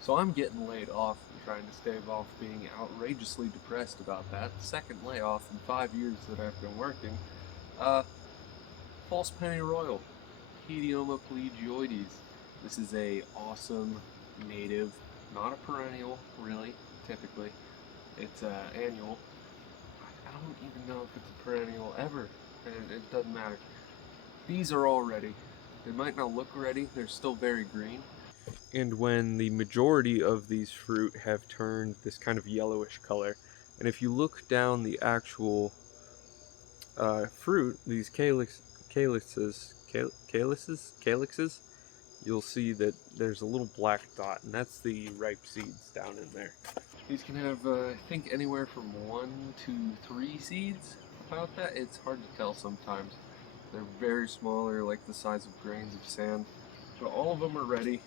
So I'm getting laid off and trying to stave off being outrageously depressed about that. Second layoff in 5 years that I've been working. Uh, False pennyroyal, Hedeoma pelagoides. This is a awesome native, not a perennial, really, typically. It's annual. I don't even know if it's a perennial ever, and it doesn't matter. These are all ready. They might not look ready, they're still very green. And when the majority of these fruit have turned this kind of yellowish color, and if you look down the actual fruit, these calyxes, you'll see that there's a little black dot, and that's the ripe seeds down in there. These can have, I think, anywhere from 1 to 3 seeds. About that, it's hard to tell sometimes. They're very small, they're like the size of grains of sand. But all of them are ready,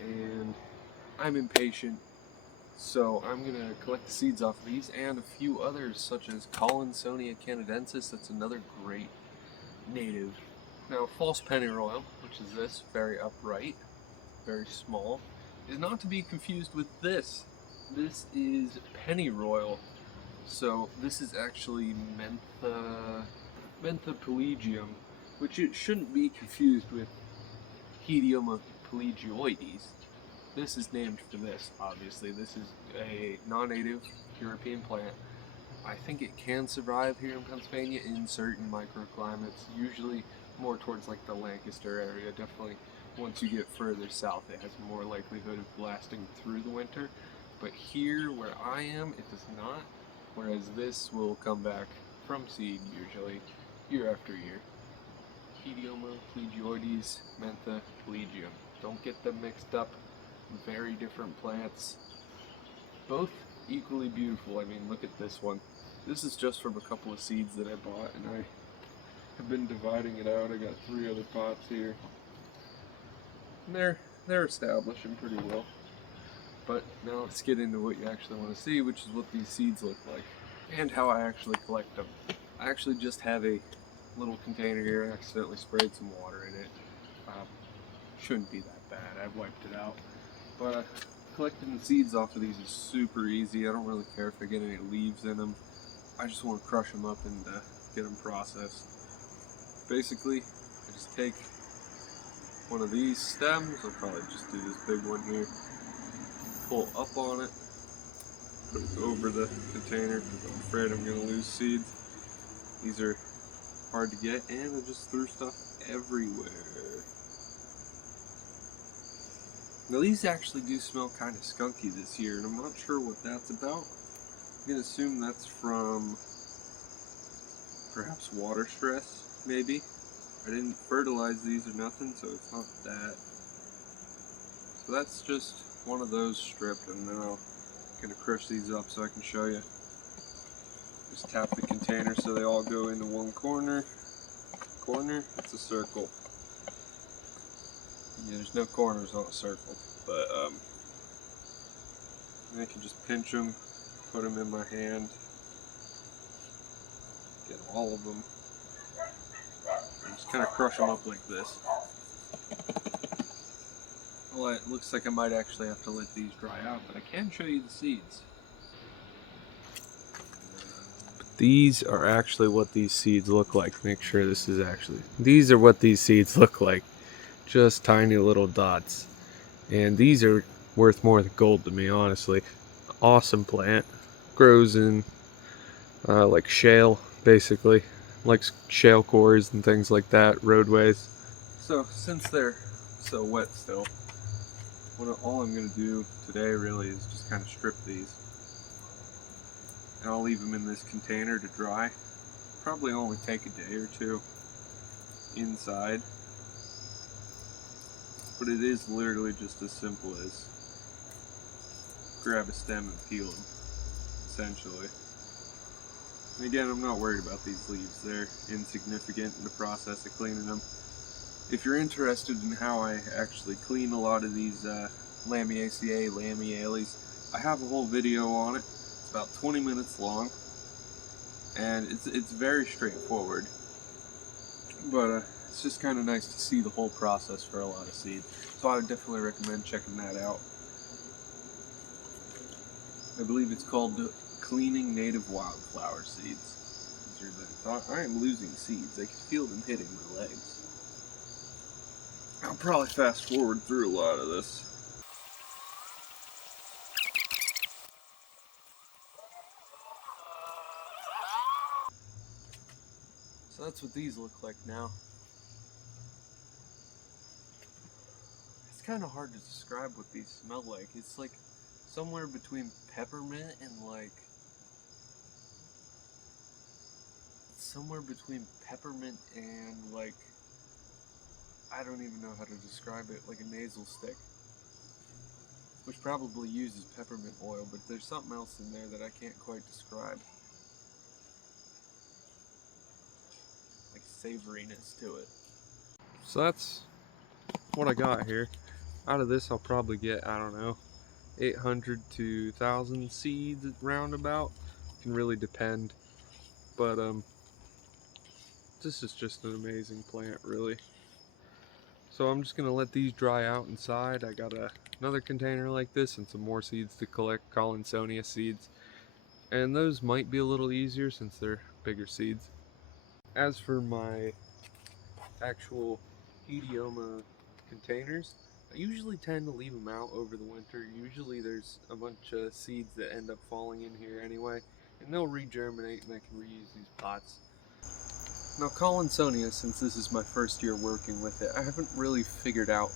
and I'm impatient, so I'm gonna collect the seeds off of these and a few others, such as Collinsonia canadensis. That's another great native. Now, false pennyroyal, which is this, very upright, very small, is not to be confused with this. This is pennyroyal. So this is actually Mentha pelagium, which it shouldn't be confused with Hedeoma pelagioides. This is named for this, obviously. This is a non-native European plant. I think it can survive here in Pennsylvania in certain microclimates, usually more towards like the Lancaster area. Definitely once you get further south, it has more likelihood of lasting through the winter. But here where I am, it does not, whereas this will come back from seed usually year after year. Hedeoma pelagoides, Mentha pelagium. Don't get them mixed up. Very different plants. Both equally beautiful. I mean, look at this one. This is just from a couple of seeds that I bought, and I have been dividing it out. I got 3 other pots here. And they're establishing pretty well. But now let's get into what you actually want to see, which is what these seeds look like, and how I actually collect them. I actually just have a little container here. I accidentally sprayed some water in it. Shouldn't be that bad. I've wiped it out. But collecting the seeds off of these is super easy. I don't really care if I get any leaves in them. I just want to crush them up and get them processed. Basically, I just take one of these stems. I'll probably just do this big one here. Pull up on it. Put it over the container because I'm afraid I'm going to lose seeds. These are hard to get, and I just threw stuff everywhere. Now these actually do smell kind of skunky this year, and I'm not sure what that's about. I'm going to assume that's from perhaps water stress, maybe. I didn't fertilize these or nothing, so it's not that. So that's just one of those stripped, and then I'm going to crush these up so I can show you. Just tap the container so they all go into one corner. It's a circle. Yeah, there's no corners on a circle, but I can just pinch them, put them in my hand, get all of them, and just kind of crush them up like this. Well, it looks like I might actually have to let these dry out, but I can show you the seeds. These are actually what these seeds look like. Make sure this is actually... These are what these seeds look like. Just tiny little dots. And these are worth more than gold to me, honestly. Awesome plant. Grows in like shale, basically. Like shale cores and things like that, roadways. So since they're so wet still, all I'm going to do today really is just kind of strip these. And I'll leave them in this container to dry. Probably only take a day or two inside. But it is literally just as simple as grab a stem and peel them, essentially. And again, I'm not worried about these leaves. They're insignificant in the process of cleaning them. If you're interested in how I actually clean a lot of these Lamiaceae, Lamiales, I have a whole video on it. It's about 20 minutes long, and it's very straightforward. But it's just kind of nice to see the whole process for a lot of seeds. So I would definitely recommend checking that out. I believe it's called cleaning native wildflower seeds. These are the thought. I am losing seeds. I can feel them hitting my legs. I'll probably fast forward through a lot of this. So that's what these look like now. It's kind of hard to describe what these smell like. It's like somewhere between peppermint and like I don't even know how to describe it, like a nasal stick, which probably uses peppermint oil, but there's something else in there that I can't quite describe. Like savoriness to it. So that's what I got here. Out of this I'll probably get, I don't know, 800 to 1,000 seeds roundabout. Can really depend, but this is just an amazing plant, really. So I'm just gonna let these dry out inside. I got another container like this and some more seeds to collect, Collinsonia seeds, and those might be a little easier since they're bigger seeds. As for my actual Hedeoma containers, I usually tend to leave them out over the winter. Usually there's a bunch of seeds that end up falling in here anyway, and they'll regerminate and I can reuse these pots. Now Collinsonia, since this is my first year working with it, I haven't really figured out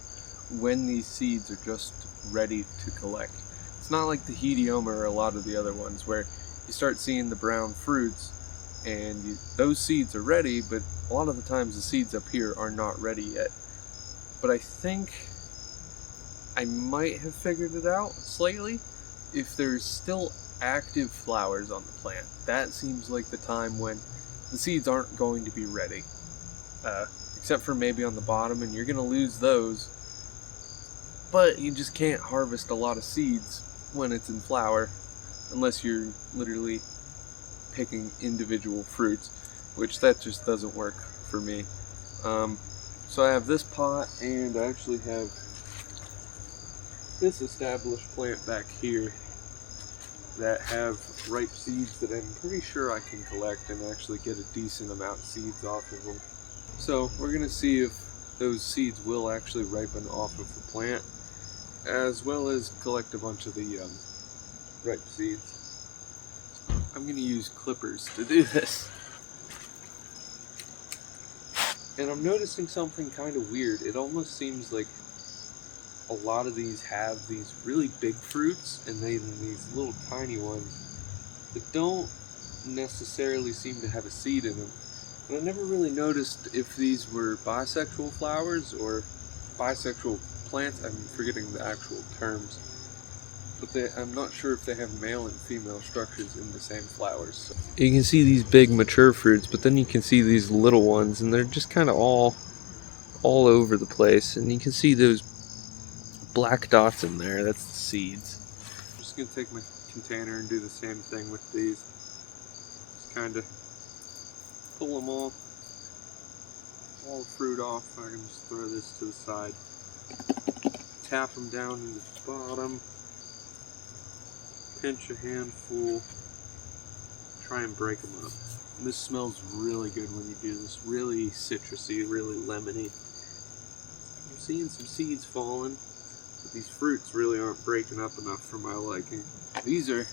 when these seeds are just ready to collect. It's not like the Hedeoma or a lot of the other ones where you start seeing the brown fruits and those seeds are ready, but a lot of the times the seeds up here are not ready yet. But I think I might have figured it out slightly. If there's still active flowers on the plant, that seems like the time when the seeds aren't going to be ready. Except for maybe on the bottom, and you're going to lose those. But you just can't harvest a lot of seeds when it's in flower, unless you're literally picking individual fruits, which that just doesn't work for me. So I have this pot, and I actually have this established plant back here that have ripe seeds that I'm pretty sure I can collect and actually get a decent amount of seeds off of them. So we're going to see if those seeds will actually ripen off of the plant, as well as collect a bunch of the ripe seeds. I'm going to use clippers to do this. And I'm noticing something kind of weird. It almost seems like a lot of these have these really big fruits and then these little tiny ones that don't necessarily seem to have a seed in them. But I never really noticed if these were bisexual flowers or bisexual plants. I'm forgetting the actual terms. But I'm not sure if they have male and female structures in the same flowers. So you can see these big mature fruits, but then you can see these little ones, and they're just kind of all over the place. And you can see those black dots in there. That's the seeds. I'm just going to take my container and do the same thing with these. Just kind of pull them all the fruit off. I can just throw this to the side. Tap them down in the bottom. Pinch a handful. Try and break them up. And this smells really good when you do this. Really citrusy, really lemony. I'm seeing some seeds falling, but these fruits really aren't breaking up enough for my liking. These are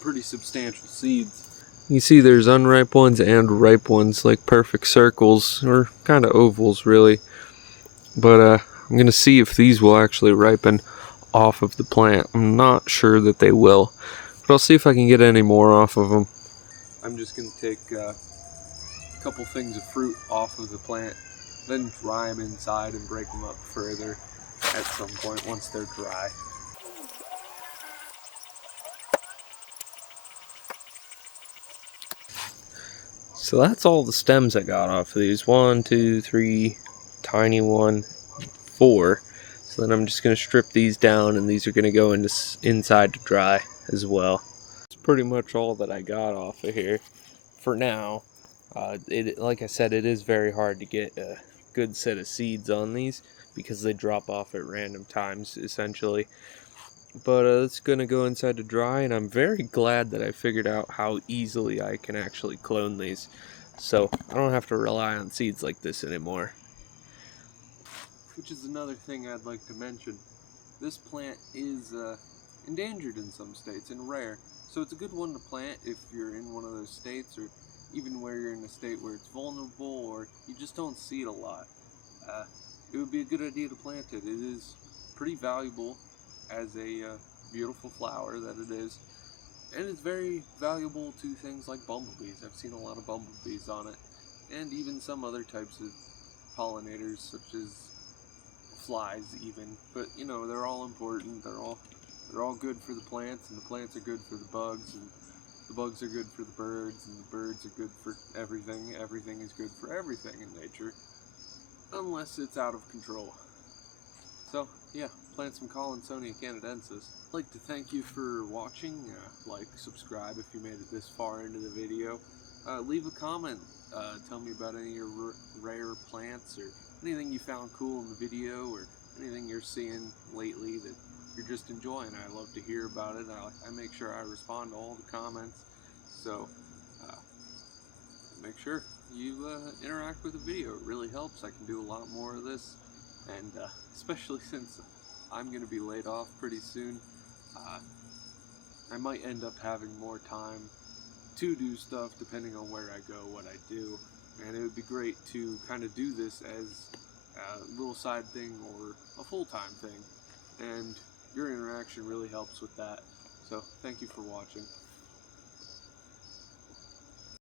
pretty substantial seeds. You see there's unripe ones and ripe ones, like perfect circles, or kind of ovals really. But I'm going to see if these will actually ripen off of the plant. I'm not sure that they will, but I'll see if I can get any more off of them. I'm just going to take a couple things of fruit off of the plant, then dry them inside and break them up further at some point once they're dry. So that's all the stems I got off of these. 1, 2, 3, tiny one, 4. So then I'm just going to strip these down, and these are going to go inside to dry as well. That's pretty much all that I got off of here for now. Like I said, it is very hard to get a good set of seeds on these because they drop off at random times, essentially. but it's gonna go inside to dry, and I'm very glad that I figured out how easily I can actually clone these, so I don't have to rely on seeds like this anymore. Which is another thing I'd like to mention. This plant is endangered in some states and rare, so it's a good one to plant if you're in one of those states, or even where you're in a state where it's vulnerable or you just don't see it a lot. Uh, it would be a good idea to plant it. It is pretty valuable as a beautiful flower that it is, and it's very valuable to things like bumblebees. I've seen a lot of bumblebees on it, and even some other types of pollinators such as flies even. But you know, they're all important. They're all good for the plants, and the plants are good for the bugs, and the bugs are good for the birds, and the birds are good for everything. Everything is good for everything in nature, unless it's out of control. So yeah, plant some Collinsonia canadensis. I'd like to thank you for watching. Like, subscribe if you made it this far into the video. Leave a comment. Tell me about any of your rare plants, or anything you found cool in the video, or anything you're seeing lately that you're just enjoying. I love to hear about it. I make sure I respond to all the comments. So uh, make sure you interact with the video. It really helps. I can do a lot more of this, and especially since I'm going to be laid off pretty soon, uh, I might end up having more time to do stuff depending on where I go, what I do, and it would be great to kind of do this as a little side thing or a full-time thing, and your interaction really helps with that. So thank you for watching.